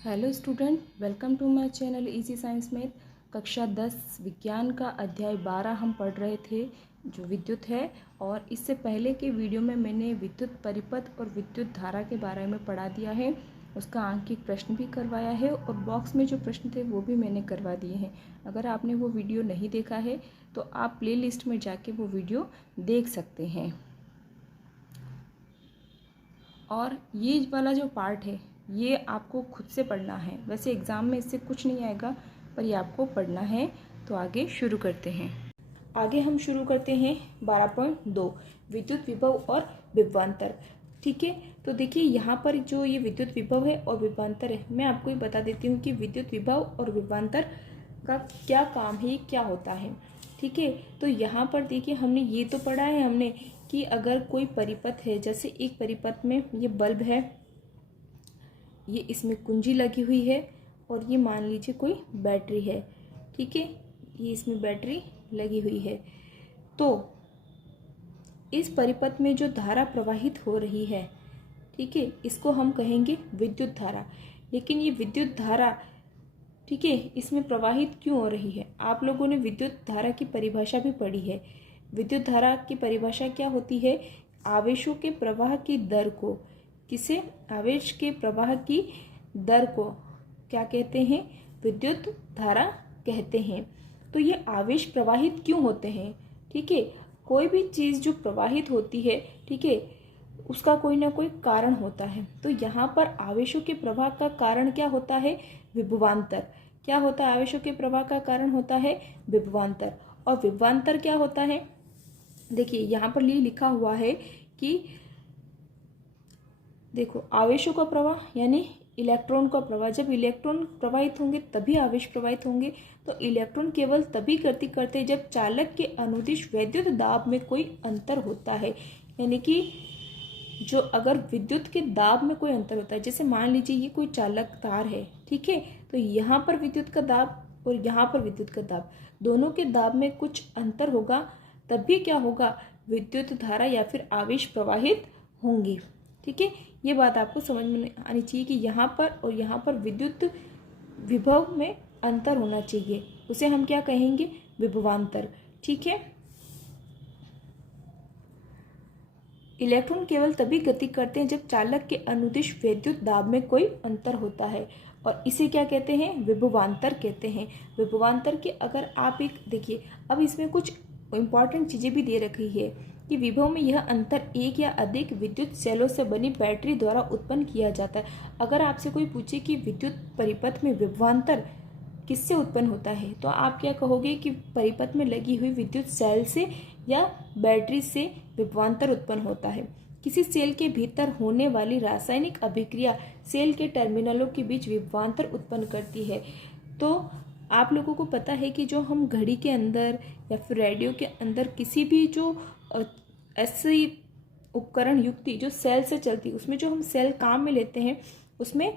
Hello student, welcome to my channel easy science math. कक्षा 10 विज्ञान का अध्याय 12 हम पढ़ रहे थे जो विद्युत है। और इससे पहले के वीडियो में मैंने विद्युत परिपथ और विद्युत धारा के बारे में पढ़ा दिया है। उसका आंकिक प्रश्न भी करवाया है और बॉक्स में जो प्रश्न थे वो भी मैंने करवा दिए हैं। अगर आपने वो वीडियो नहीं देखा है तो आप प्ले लिस्ट में जाके वो वीडियो देख सकते हैं। और ये वाला जो पार्ट है ये आपको खुद से पढ़ना है। वैसे एग्ज़ाम में इससे कुछ नहीं आएगा, पर ये आपको पढ़ना है। तो आगे शुरू करते हैं। आगे हम शुरू करते हैं 12.2 विद्युत विभव और विभवांतर। ठीक है, तो देखिए यहाँ पर जो ये विद्युत विभव है और विभवांतर है, मैं आपको ये बता देती हूँ कि विद्युत विभव और विभवांतर का क्या काम है, क्या होता है। ठीक है, तो यहाँ पर देखिए हमने ये तो पढ़ा है हमने कि अगर कोई परिपथ है, जैसे एक परिपथ में ये बल्ब है, ये इसमें कुंजी लगी हुई है और ये मान लीजिए कोई बैटरी है। ठीक है, ये इसमें बैटरी लगी हुई है। तो इस परिपथ में जो धारा प्रवाहित हो रही है, ठीक है, इसको हम कहेंगे विद्युत धारा। लेकिन ये विद्युत धारा, ठीक है, इसमें प्रवाहित क्यों हो रही है? आप लोगों ने विद्युत धारा की परिभाषा भी पढ़ी है। विद्युत धारा की परिभाषा क्या होती है? आवेशों के प्रवाह की दर को, किसे? आवेश के प्रवाह की दर को क्या कहते हैं? विद्युत धारा कहते हैं। तो ये आवेश प्रवाहित क्यों होते हैं? ठीक है, कोई भी चीज़ जो प्रवाहित होती है, ठीक है, उसका कोई ना कोई कारण होता है। तो यहाँ पर आवेशों के प्रवाह का कारण क्या होता है? विभवांतर। क्या होता है? आवेशों के प्रवाह का कारण होता है विभवांतर। और विभवांतर क्या होता है? देखिए यहाँ पर लिखा हुआ है कि देखो, आवेशों का प्रवाह यानी इलेक्ट्रॉन का प्रवाह। जब इलेक्ट्रॉन प्रवाहित होंगे तभी आवेश प्रवाहित होंगे। तो इलेक्ट्रॉन केवल तभी गति करते जब चालक के अनुदिश वैद्युत दाब में कोई अंतर होता है। यानी कि जो अगर विद्युत के दाब में कोई अंतर होता है, जैसे मान लीजिए ये कोई चालक तार है, ठीक है, तो यहाँ पर विद्युत का दाब और यहाँ पर विद्युत का दाब, दोनों के दाब में कुछ अंतर होगा, तभी क्या होगा? विद्युत धारा या फिर आवेश प्रवाहित होंगे। ठीक है, ये बात आपको समझ में आनी चाहिए कि यहाँ पर और यहाँ पर विद्युत विभव में अंतर होना चाहिए। उसे हम क्या कहेंगे? विभवांतर। ठीक है, इलेक्ट्रॉन केवल तभी गति करते हैं जब चालक के अनुदिश वैद्युत दाब में कोई अंतर होता है, और इसे क्या कहते हैं? विभवांतर कहते हैं। विभवांतर के अगर आप एक देखिए, अब इसमें कुछ इंपॉर्टेंट चीज़ें भी दे रखी है कि विभव में यह अंतर एक या अधिक विद्युत सेलों से बनी बैटरी द्वारा उत्पन्न किया जाता है। अगर आपसे कोई पूछे कि विद्युत परिपथ में विभवांतर किससे उत्पन्न होता है, तो आप क्या कहोगे कि परिपथ में लगी हुई विद्युत सेल से या बैटरी से विभवांतर उत्पन्न होता है। किसी सेल के भीतर होने वाली रासायनिक अभिक्रिया सेल के टर्मिनलों के बीच विभवांतर उत्पन्न करती है। तो आप लोगों को पता है कि जो हम घड़ी के अंदर या फिर रेडियो के अंदर किसी भी जो ऐसी उपकरण युक्ति जो सेल से चलती, उसमें जो हम सेल काम में लेते हैं, उसमें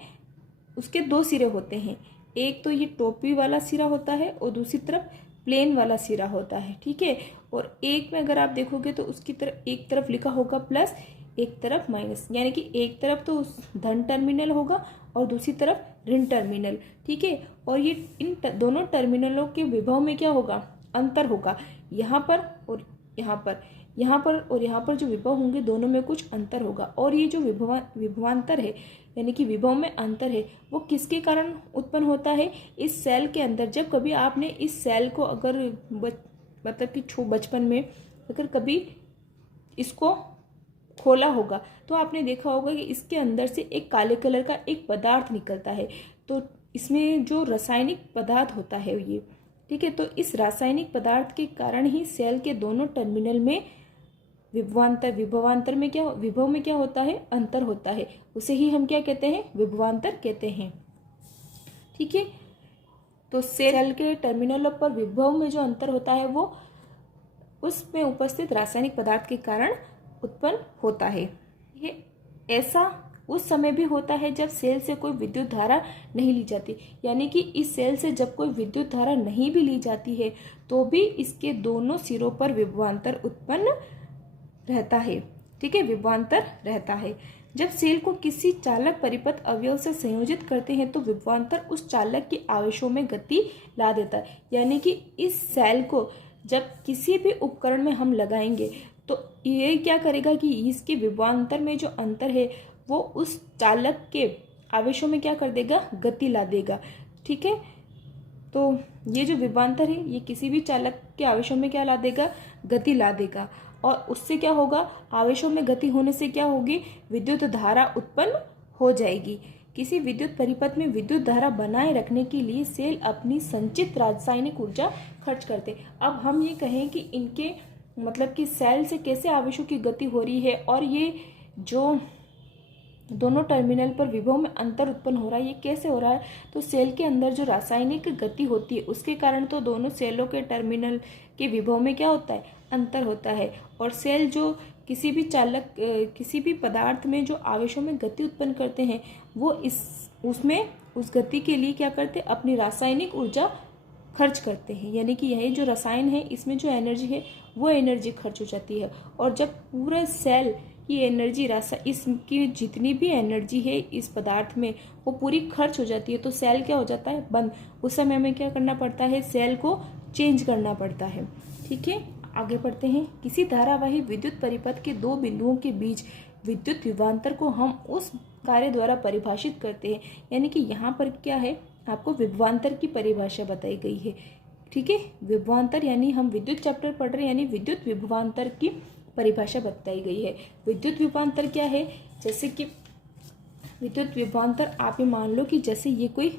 उसके दो सिरे होते हैं। एक तो ये टोपी वाला सिरा होता है और दूसरी तरफ प्लेन वाला सिरा होता है। ठीक है, और एक में अगर आप देखोगे तो उसकी तरफ एक तरफ लिखा होगा प्लस, एक तरफ माइनस, यानी कि एक तरफ तो धन टर्मिनल होगा और दूसरी तरफ ऋण टर्मिनल। ठीक है, और ये इन दोनों टर्मिनलों के विभव में क्या होगा? अंतर होगा। यहाँ पर और यहाँ पर, यहाँ पर और यहाँ पर जो विभव होंगे दोनों में कुछ अंतर होगा। और ये जो विभवांतर है यानी कि विभव में अंतर है, वो किसके कारण उत्पन्न होता है? इस सेल के अंदर। जब कभी आपने इस सेल को अगर मतलब कि बचपन में अगर कभी इसको खोला होगा तो आपने देखा होगा कि इसके अंदर से एक काले कलर का एक पदार्थ निकलता है। तो इसमें जो रासायनिक पदार्थ होता है ये, ठीक है, तो इस रासायनिक पदार्थ के कारण ही सेल के दोनों टर्मिनल में विभवांतर में क्या, विभव में क्या होता है? अंतर होता है। उसे ही हम क्या कहते हैं? विभवांतर कहते हैं। ठीक है, तो सेल के टर्मिनलों पर विभव में जो अंतर होता है वो उसमें उपस्थित रासायनिक पदार्थ के कारण उत्पन्न होता है। ये ऐसा उस समय भी होता है जब सेल से कोई विद्युत धारा नहीं ली जाती। यानी कि इस सेल से जब कोई विद्युत धारा नहीं भी ली जाती है तो भी इसके दोनों सिरों पर विभवांतर उत्पन्न रहता है। ठीक है, विभवांतर रहता है। जब सेल को किसी चालक परिपथ अवयव से संयोजित करते हैं तो विभवांतर उस चालक के आवेशों में गति ला देता है। यानी कि इस सेल को जब किसी भी उपकरण में हम लगाएंगे तो ये क्या करेगा कि इसके विभवांतर में जो अंतर है वो उस चालक के आवेशों में क्या कर देगा, गति ला देगा। ठीक है, तो ये जो विभवांतर है ये किसी भी चालक के आवेशों में क्या ला देगा, गति ला देगा। और उससे क्या होगा, आवेशों में गति होने से क्या होगी, विद्युत धारा उत्पन्न हो जाएगी। किसी विद्युत परिपथ में विद्युत धारा बनाए रखने के लिए सेल अपनी संचित रासायनिक ऊर्जा खर्च करते। अब हम ये कहें कि इनके मतलब कि सेल से कैसे आवेशों की गति हो रही है और ये जो दोनों टर्मिनल पर विभव में अंतर उत्पन्न हो रहा है ये कैसे हो रहा है, तो सेल के अंदर जो रासायनिक गति होती है उसके कारण तो दोनों सेलों के टर्मिनल के विभव में क्या होता है, अंतर होता है। और सेल जो किसी भी चालक किसी भी पदार्थ में जो आवेशों में गति उत्पन्न करते हैं वो उस गति के लिए क्या करते हैं, अपनी रासायनिक ऊर्जा खर्च करते हैं। यानी कि यही जो रसायन है इसमें जो एनर्जी है वो एनर्जी खर्च हो जाती है। और जब पूरे सेल की एनर्जी इसकी जितनी भी एनर्जी है इस पदार्थ में वो पूरी खर्च हो जाती है तो सेल क्या हो जाता है, बंद। उस समय में क्या करना पड़ता है, सेल को चेंज करना पड़ता है। ठीक है, आगे बढ़ते हैं। किसी धारावाही विद्युत परिपथ के दो बिंदुओं के बीच विद्युत विभवांतर को हम उस कार्य द्वारा परिभाषित करते हैं। यानी कि यहाँ पर क्या है, आपको विभवांतर की परिभाषा बताई गई है। ठीक है, विभवांतर यानी हम विद्युत चैप्टर पढ़ रहे हैं, यानी विद्युत विभवांतर की परिभाषा बताई गई है। विद्युत विभवांतर क्या है, जैसे कि विद्युत विभवांतर आप ये मान लो कि जैसे ये कोई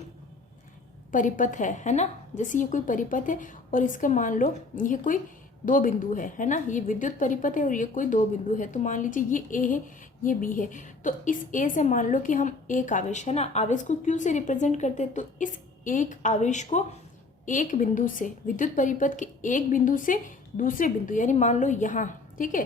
परिपथ है ना, जैसे ये कोई परिपथ है और इसका मान लो ये कोई दो बिंदु है ना, ये विद्युत परिपथ है और ये कोई दो बिंदु है। तो मान लीजिए ये ए है ये बी है, तो इस ए से मान लो कि हम एक आवेश है ना, आवेश को क्यू से रिप्रेजेंट करते हैं। तो इस एक आवेश को एक बिंदु से, विद्युत परिपथ के एक बिंदु से दूसरे बिंदु यानी मान लो यहाँ, ठीक है,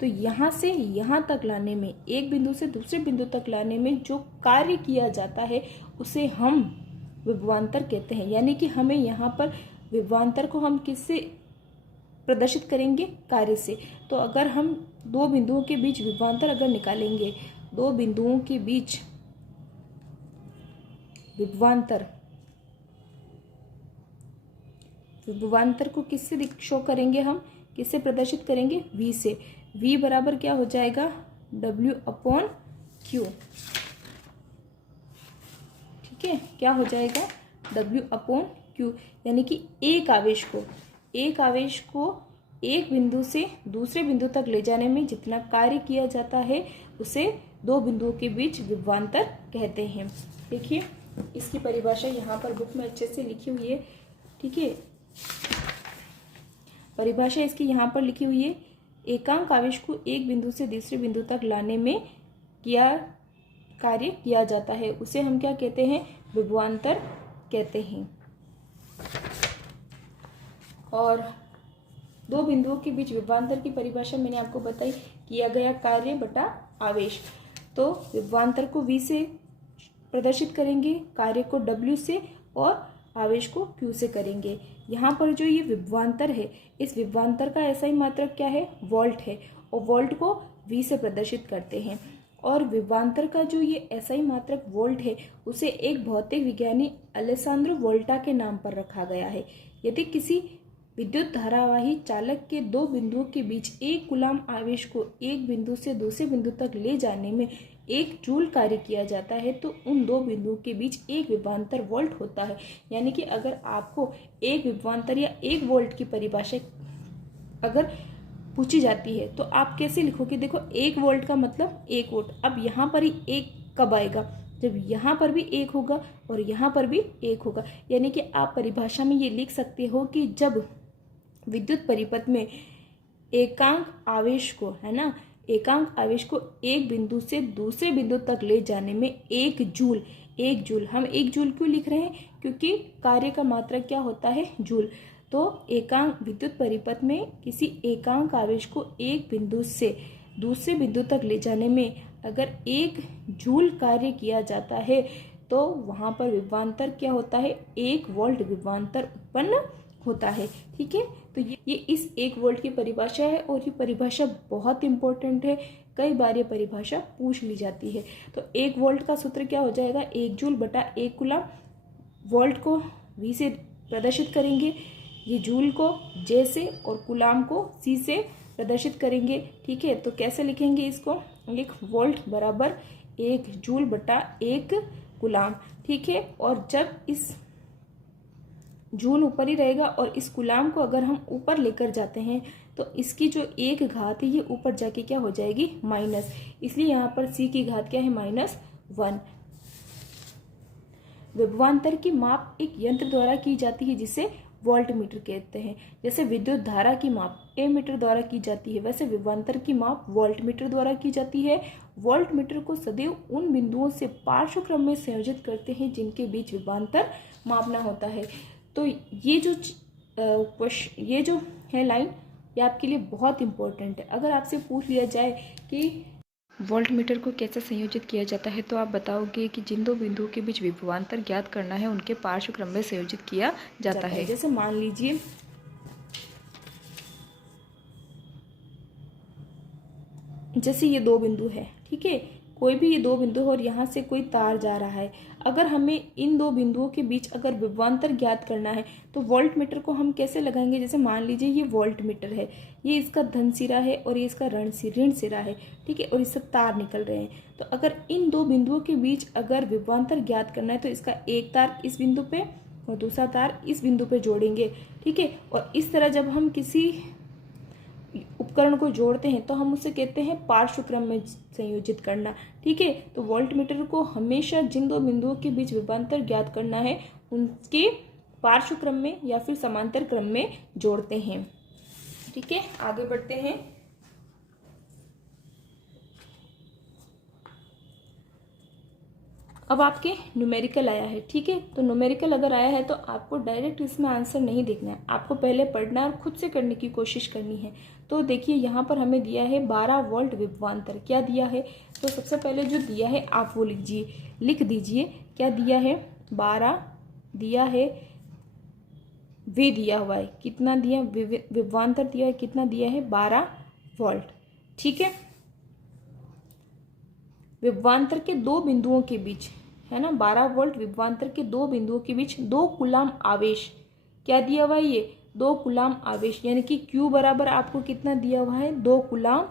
तो यहाँ से यहाँ तक लाने में, एक बिंदु से दूसरे बिंदु तक लाने में जो कार्य किया जाता है उसे हम विभवांतर कहते हैं। यानी कि हमें यहाँ पर विभवांतर को हम किससे प्रदर्शित करेंगे, कार्य से। तो अगर हम दो बिंदुओं के बीच विभवांतर अगर निकालेंगे, दो बिंदुओं के बीच विभवांतर को किससे शो करेंगे, हम किससे प्रदर्शित करेंगे, V से। V बराबर क्या हो जाएगा, W/Q। ठीक है, क्या हो जाएगा, W/Q। यानी कि एक आवेश को एक बिंदु से दूसरे बिंदु तक ले जाने में जितना कार्य किया जाता है उसे दो बिंदुओं के बीच विभवांतर कहते हैं। देखिए इसकी परिभाषा यहाँ पर बुक में अच्छे से लिखी हुई है। ठीक है, परिभाषा इसकी यहाँ पर लिखी हुई है। एकांक आवेश को एक बिंदु से दूसरे बिंदु तक लाने में कार्य किया जाता है उसे हम क्या कहते हैं, विभवांतर कहते हैं। और दो बिंदुओं के बीच विभवांतर की परिभाषा मैंने आपको बताई, किया गया कार्य बटा आवेश। तो विभवांतर को V से प्रदर्शित करेंगे, कार्य को W से और आवेश को Q से करेंगे। यहाँ पर जो ये विभवांतर है, इस विभवांतर का ऐसा ही मात्रक क्या है, वोल्ट है, और वोल्ट को V से प्रदर्शित करते हैं। और विभवांतर का जो ये ऐसा ही मात्रक वोल्ट है उसे एक भौतिक विज्ञानी अलेसांद्रो वोल्टा के नाम पर रखा गया है। यदि किसी विद्युत धारावाही चालक के दो बिंदुओं के बीच एक कूलाम आवेश को एक बिंदु से दूसरे बिंदु तक ले जाने में 1 जूल कार्य किया जाता है तो उन दो बिंदुओं के बीच एक विभवांतर वोल्ट होता है। यानी कि अगर आपको एक विभवांतर या एक वोल्ट की परिभाषा अगर पूछी जाती है तो आप कैसे लिखोगे, देखो 1 वोल्ट का मतलब 1 वोल्ट। अब यहाँ पर ही एक कब आएगा, जब यहाँ पर भी एक होगा और यहाँ पर भी एक होगा। यानी कि आप परिभाषा में ये लिख सकते हो कि जब विद्युत परिपथ में एकांक आवेश को, है ना, एकांक आवेश को एक बिंदु से दूसरे बिंदु तक ले जाने में 1 जूल, हम 1 जूल क्यों लिख रहे हैं, क्योंकि कार्य का मात्रक क्या होता है, जूल। तो एकांक विद्युत परिपथ में किसी एकांक आवेश को एक बिंदु से दूसरे बिंदु तक ले जाने में अगर 1 जूल कार्य किया जाता है तो वहाँ पर विभवांतर क्या होता है, 1 वोल्ट विभवांतर उत्पन्न होता है। ठीक है, तो ये इस 1 वोल्ट की परिभाषा है और ये परिभाषा बहुत इंपॉर्टेंट है, कई बार ये परिभाषा पूछ ली जाती है। तो 1 वोल्ट का सूत्र क्या हो जाएगा, 1 जूल बटा 1 कूलम। वोल्ट को V से प्रदर्शित करेंगे, ये जूल को J से और कूलम को C से प्रदर्शित करेंगे। ठीक है, तो कैसे लिखेंगे इसको, 1 वोल्ट बराबर 1 जूल बटा 1 कूलम। ठीक है, और जब इस जूल ऊपर ही रहेगा और इस कूलम को अगर हम ऊपर लेकर जाते हैं तो इसकी जो 1 घात है ये ऊपर जाके क्या हो जाएगी, माइनस, इसलिए यहाँ पर C की घात क्या है, -1। विभवांतर की माप एक यंत्र द्वारा की जाती है जिसे वोल्ट मीटर कहते हैं। जैसे विद्युत धारा की माप एमीटर द्वारा की जाती है, वैसे विभवांतर की माप वोल्ट मीटर द्वारा की जाती है। वोल्ट मीटर को सदैव उन बिंदुओं से पार्श्व क्रम में संयोजित करते हैं जिनके बीच विभवांतर मापना होता है। तो ये जो है लाइन, ये आपके लिए बहुत इंपॉर्टेंट है। अगर आपसे पूछ लिया जाए कि वोल्ट मीटर को कैसे संयोजित किया जाता है, तो आप बताओगे कि जिन दो बिंदुओं के बीच विभवांतर ज्ञात करना है उनके पार्श्व क्रम में संयोजित किया जाता है। जैसे मान लीजिए जैसे ये 2 बिंदु है, ठीक है, कोई भी ये 2 बिंदु और यहाँ से कोई तार जा रहा है। अगर हमें इन 2 बिंदुओं के बीच अगर विभवांतर ज्ञात करना है तो वोल्ट मीटर को हम कैसे लगाएंगे। जैसे मान लीजिए ये वोल्ट मीटर है, ये इसका धन सिरा है और ये इसका ऋण सिरा है, ठीक है, और इससे तार निकल रहे हैं। तो अगर इन 2 बिंदुओं के बीच अगर विभवांतर ज्ञात करना है तो इसका एक तार इस बिंदु पे और दूसरा तार इस बिंदु पे जोड़ेंगे, ठीक है। और इस तरह जब हम किसी उपकरण को जोड़ते हैं तो हम उसे कहते हैं पार्श्व क्रम में संयोजित करना, ठीक है। तो वोल्ट मीटर को हमेशा जिन 2 बिंदुओं के बीच विभवांतर ज्ञात करना है उनके पार्श्व क्रम में या फिर समांतर क्रम में जोड़ते हैं, ठीक है। आगे बढ़ते हैं। अब आपके न्यूमेरिकल आया है, ठीक है। तो न्यूमेरिकल अगर आया है तो आपको डायरेक्ट इसमें आंसर नहीं देखना है, आपको पहले पढ़ना और खुद से करने की कोशिश करनी है। तो देखिए यहाँ पर हमें दिया है 12 वोल्ट विभवांतर। क्या दिया है, तो सबसे पहले जो दिया है आप वो लिख दीजिए। क्या दिया है, 12 दिया है, वे दिया हुआ है, कितना दिया, विभवांतर दिया है, कितना दिया है, 12 वोल्ट, ठीक है। विभवांतर के 2 बिंदुओं के बीच है ना, 12 वोल्ट विभवांतर के 2 बिंदुओं के बीच 2 कूलम आवेश, क्या दिया हुआ है, ये 2 कूलम आवेश, यानी कि Q बराबर आपको कितना दिया हुआ है, 2 कूलम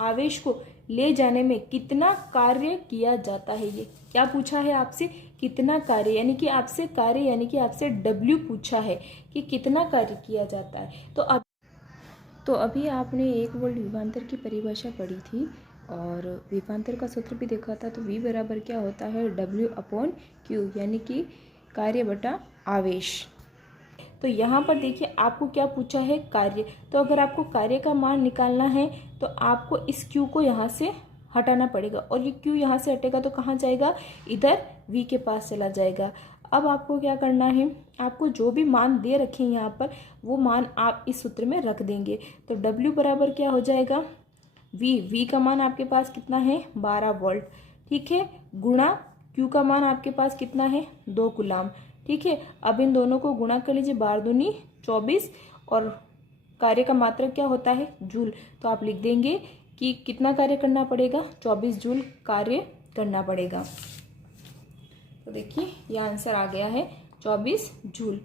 आवेश को ले जाने में कितना कार्य किया जाता है। ये क्या पूछा है आपसे, कितना कार्य, यानी कि आपसे कार्य यानी कि आपसे W पूछा है कि कितना कार्य किया जाता है। तो अभी आपने 1 वोल्ट विभवांतर की परिभाषा पढ़ी थी और विभवांतर का सूत्र भी देखा था। तो V बराबर क्या होता है, W/Q, यानी कि कार्य बटा आवेश। तो यहाँ पर देखिए आपको क्या पूछा है, कार्य। तो अगर आपको कार्य का मान निकालना है तो आपको इस Q को यहाँ से हटाना पड़ेगा और ये Q यहाँ से हटेगा तो कहाँ जाएगा, इधर V के पास चला जाएगा। अब आपको क्या करना है, आपको जो भी मान दे रखे हैं यहाँ पर वो मान आप इस सूत्र में रख देंगे। तो W बराबर क्या हो जाएगा, V का मान आपके पास कितना है, 12 वोल्ट, ठीक है, गुणा Q का मान आपके पास कितना है, 2 कूलम, ठीक है। अब इन दोनों को गुणा कर लीजिए, 12 दूनी 24 और कार्य का मात्रक क्या होता है, जूल। तो आप लिख देंगे कि कितना कार्य करना पड़ेगा, 24 जूल कार्य करना पड़ेगा। तो देखिए ये आंसर आ गया है 24 जूल।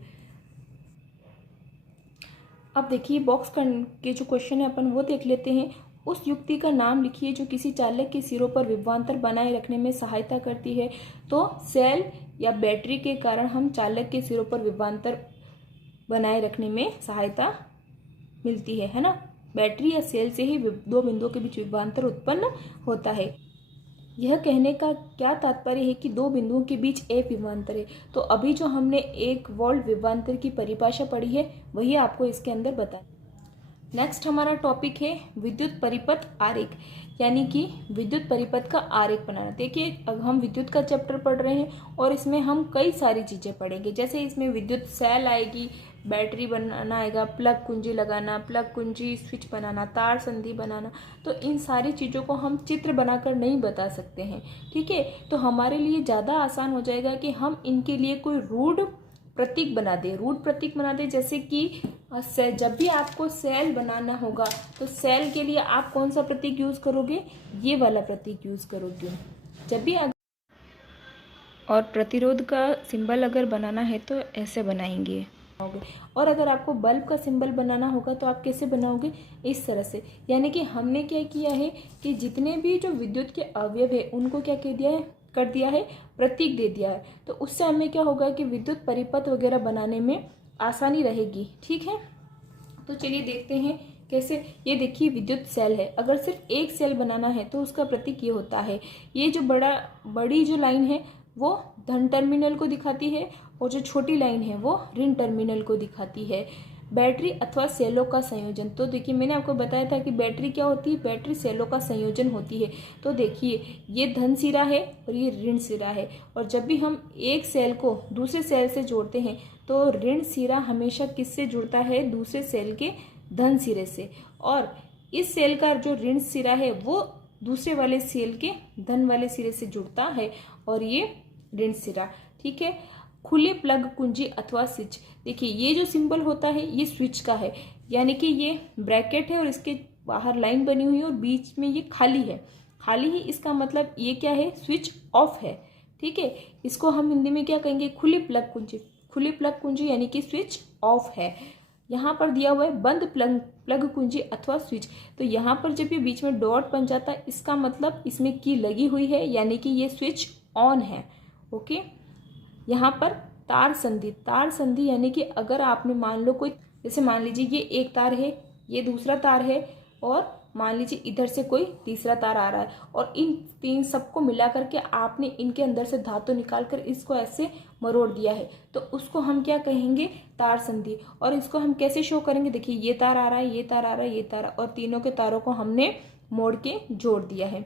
अब देखिए बॉक्स के जो क्वेश्चन है अपन वो देख लेते हैं। उस युक्ति का नाम लिखिए जो किसी चालक के सिरों पर विभवांतर बनाए रखने में सहायता करती है। तो सेल या बैटरी के कारण हम चालक के सिरों पर विभवांतर बनाए रखने में सहायता मिलती है ना। बैटरी या सेल से ही 2 बिंदुओं के बीच विभवांतर उत्पन्न होता है। यह कहने का क्या तात्पर्य है कि 2 बिंदुओं के बीच एक विभवांतर है। तो अभी जो हमने 1 वोल्ट विभवांतर की परिभाषा पढ़ी है वही आपको इसके अंदर बताएं। नेक्स्ट हमारा टॉपिक है विद्युत परिपथ आरेख, यानी कि विद्युत परिपथ का आरेख बनाना। देखिए अब हम विद्युत का चैप्टर पढ़ रहे हैं और इसमें हम कई सारी चीज़ें पढ़ेंगे। जैसे इसमें विद्युत सेल आएगी, बैटरी बनाना आएगा, प्लग कुंजी लगाना, प्लग कुंजी स्विच बनाना, तार संधि बनाना। तो इन सारी चीज़ों को हम चित्र बनाकर नहीं बता सकते हैं, ठीक है। तो हमारे लिए ज़्यादा आसान हो जाएगा कि हम इनके लिए कोई रूढ़ प्रतीक बना दे, रूट प्रतीक बना दे। जैसे कि जब भी आपको सेल बनाना होगा तो सेल के लिए आप कौन सा प्रतीक यूज करोगे, ये वाला प्रतीक यूज करोगे जब भी। और प्रतिरोध का सिंबल अगर बनाना है तो ऐसे बनाएंगे। और अगर आपको बल्ब का सिंबल बनाना होगा तो आप कैसे बनाओगे, इस तरह से। यानी कि हमने क्या किया है कि जितने भी जो विद्युत के अवयव है उनको क्या कर दिया है, प्रतीक दे दिया है। तो उससे हमें क्या होगा कि विद्युत परिपथ वगैरह बनाने में आसानी रहेगी। ठीक है, तो चलिए देखते हैं कैसे। ये देखिए विद्युत सेल है, अगर सिर्फ एक सेल बनाना है तो उसका प्रतीक ये होता है। ये जो बड़ी जो लाइन है वो धन टर्मिनल को दिखाती है और जो छोटी लाइन है वो ऋण टर्मिनल को दिखाती है। बैटरी अथवा सेलों का संयोजन, तो देखिए मैंने आपको बताया था कि बैटरी क्या होती है, बैटरी सेलों का संयोजन होती है। तो देखिए ये धन सिरा है और ये ऋण सिरा है, और जब भी हम एक सेल को दूसरे सेल से जोड़ते हैं तो ऋण सिरा हमेशा किससे जुड़ता है, दूसरे सेल के धन सिरे से, और इस सेल का जो ऋण सिरा है वो दूसरे वाले सेल के धन वाले सिरे से जुड़ता है, और ये ऋण सिरा। ठीक है, खुली प्लग कुंजी अथवा स्विच, देखिए ये जो सिंबल होता है ये स्विच का है, यानी कि ये ब्रैकेट है और इसके बाहर लाइन बनी हुई है और बीच में ये खाली है। खाली ही इसका मतलब ये क्या है, स्विच ऑफ है। ठीक है, इसको हम हिंदी में क्या कहेंगे, खुली प्लग कुंजी। खुली प्लग कुंजी यानी कि स्विच ऑफ है। यहाँ पर दिया हुआ है बंद प्लग कुंजी अथवा स्विच, तो यहाँ पर जब ये बीच में डॉट बन जाता है इसका मतलब इसमें की लगी हुई है, यानी कि ये स्विच ऑन है। ओके, यहाँ पर तार संधि यानी कि अगर आपने मान लो कोई, जैसे मान लीजिए ये एक तार है, ये दूसरा तार है, और मान लीजिए इधर से कोई तीसरा तार आ रहा है, और इन तीन सबको मिला करके आपने इनके अंदर से धातु निकाल कर इसको ऐसे मरोड़ दिया है, तो उसको हम क्या कहेंगे, तार संधि। और इसको हम कैसे शो करेंगे, देखिए ये तार आ रहा है, ये तार आ रहा है, ये तार, और तीनों के तारों को हमने मोड़ के जोड़ दिया है।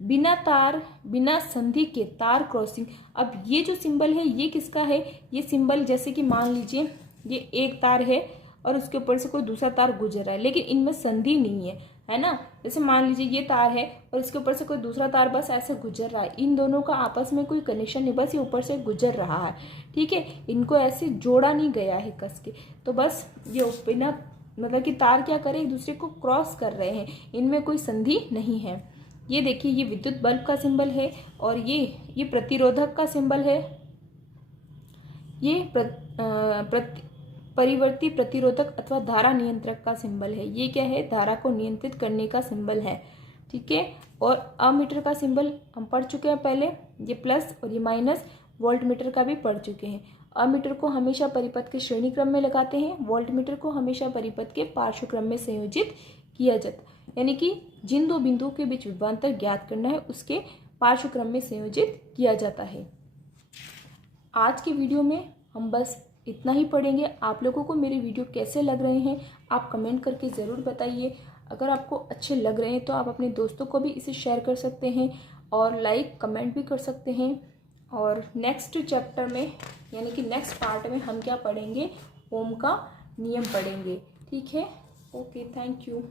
बिना संधि के तार क्रॉसिंग, अब ये जो सिंबल है ये किसका है, ये सिंबल जैसे कि मान लीजिए ये एक तार है और उसके ऊपर से कोई दूसरा तार गुजर रहा है, लेकिन इनमें संधि नहीं है ना। जैसे मान लीजिए ये तार है और इसके ऊपर से कोई दूसरा तार बस ऐसे गुजर रहा है, इन दोनों का आपस में कोई कनेक्शन नहीं, बस ये ऊपर से गुजर रहा है। ठीक है, इनको ऐसे जोड़ा नहीं गया है कस के, तो बस ये बिना मतलब कि तार क्या करे, एक दूसरे को क्रॉस कर रहे हैं, इनमें कोई संधि नहीं है। ये देखिए ये विद्युत बल्ब का सिंबल है, और ये प्रतिरोधक का सिंबल है, ये परिवर्ती प्रतिरोधक अथवा धारा नियंत्रक का सिंबल है। ये क्या है, धारा को नियंत्रित करने का सिंबल है। ठीक है, और अमीटर का सिंबल हम पढ़ चुके हैं पहले, ये प्लस और ये माइनस। वोल्ट मीटर का भी पढ़ चुके हैं। अमीटर को हमेशा परिपथ के श्रेणी क्रम में लगाते हैं, वोल्ट मीटर को हमेशा परिपथ के पार्श्व क्रम में संयोजित किया जाता है, यानी कि जिन दो बिंदुओं के बीच विभवांतर ज्ञात करना है उसके पार्श्व क्रम में संयोजित किया जाता है। आज के वीडियो में हम बस इतना ही पढ़ेंगे। आप लोगों को मेरे वीडियो कैसे लग रहे हैं आप कमेंट करके ज़रूर बताइए। अगर आपको अच्छे लग रहे हैं तो आप अपने दोस्तों को भी इसे शेयर कर सकते हैं और लाइक कमेंट भी कर सकते हैं। और नेक्स्ट चैप्टर में यानी कि नेक्स्ट पार्ट में हम क्या पढ़ेंगे, ओम का नियम पढ़ेंगे। ठीक है, ओके, थैंक यू।